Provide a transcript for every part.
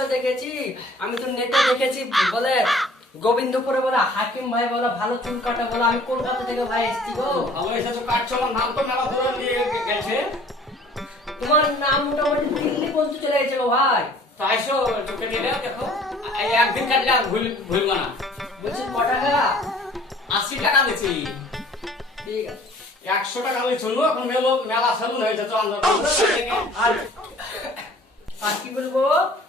কই দেখেছি, আমি তো নেটে দেখেছি বলে গোবিন্দপুরে বলে হাকিম ভাই বলে ভালো চুল কাটা বলে। আমি কলকাতা থেকে ভাই এসেছি গো। ভালো এসেছো, কাটছো, আমার নাম তো মেলা দূরে নিয়ে গেছে। তোমার নাম মোটামুটি দিল্লি পর্যন্ত চলে গেছে গো ভাই। তো আইসো, চোখে নিয়ে দেখো, এই একদিন কাটলে আর ভুলবো না। বলছি ক টাকা? 80 টাকা দিচ্ছি। ঠিক আছে। 100 টাকা দিচ্ছ, এখন মেলা সেলুন হয়েছে তো আমরা আর আর কি বলবো,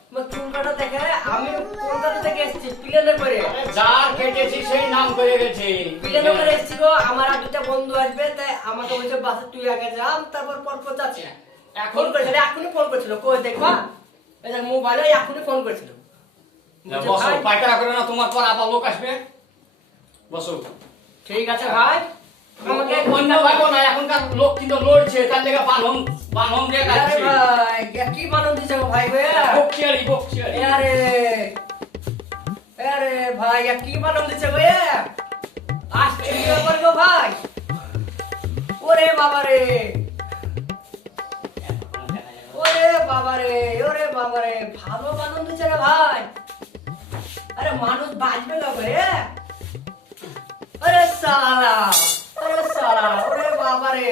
আমার চুল কাটা দেখে আমি কলকাতা থেকে এসেছি প্লেনে করে। যার কেটেছি সেই নাম করে গেছে। প্লেনে করে এসেছি গো। আমার আর দুটা বন্ধু আসবে, তাই আমাকে বলছে বাসে তুই আগে যাম, তারপর পর যাচ্ছি। ফোন করেছিল, এখনই ফোন করেছিল, কই দেখো এই দেখ মোবাইলে এখনই ফোন করেছিল। বলছে, বসো, ভাই, পায়খানা করে না, তোমার পর আবার লোক আসবে। বসো। ঠিক আছে ভাই, আমাকে অন্য ভাবো না, এখনকার লোক কিন্তু লড়ছে, তার লেগে বানম দিয়ে আরে যাচ্ছে। ভাই কি বানান দিছে গো ভাই বে? বকচিয়ারি। আরে আরে ভাই কি বানান দিছে গো? আশ্চর্য ব্যাপার গো ভাই। ওরে বাবা রে, ওরে বাবা রে, ওরে বাবা রে, ভালো বানান দিছে রে ভাই। আরে মানুষ বাঁচবে না রে। আরে সালা, আরে সালা, ওরে বাবা রে।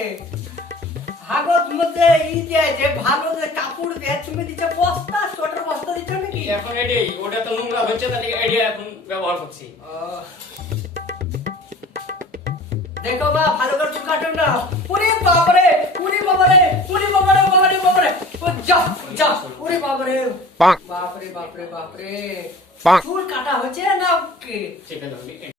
হাগত মধ্যে ই দিয়েছে ভালো যে কাপড় দিয়ে তুমি দিচ্ছে বস্তা, সোয়েটার বস্তা দিচ্ছ নাকি? এখন এটাই, ওটা তো নোংরা হচ্ছে, তার লেগে এটাই এখন ব্যবহার করছি। দেখো বা ভালো করে চুল কাটো না। ওরে বাবারে, ওরে বাবারে, ওরে বাবারে, বাবারে বাবারে, ও যা যা, ওরে বাবারে, বাপরে বাপরে বাপরে, চুল কাটা হচ্ছে না কি? ঠিক আছে।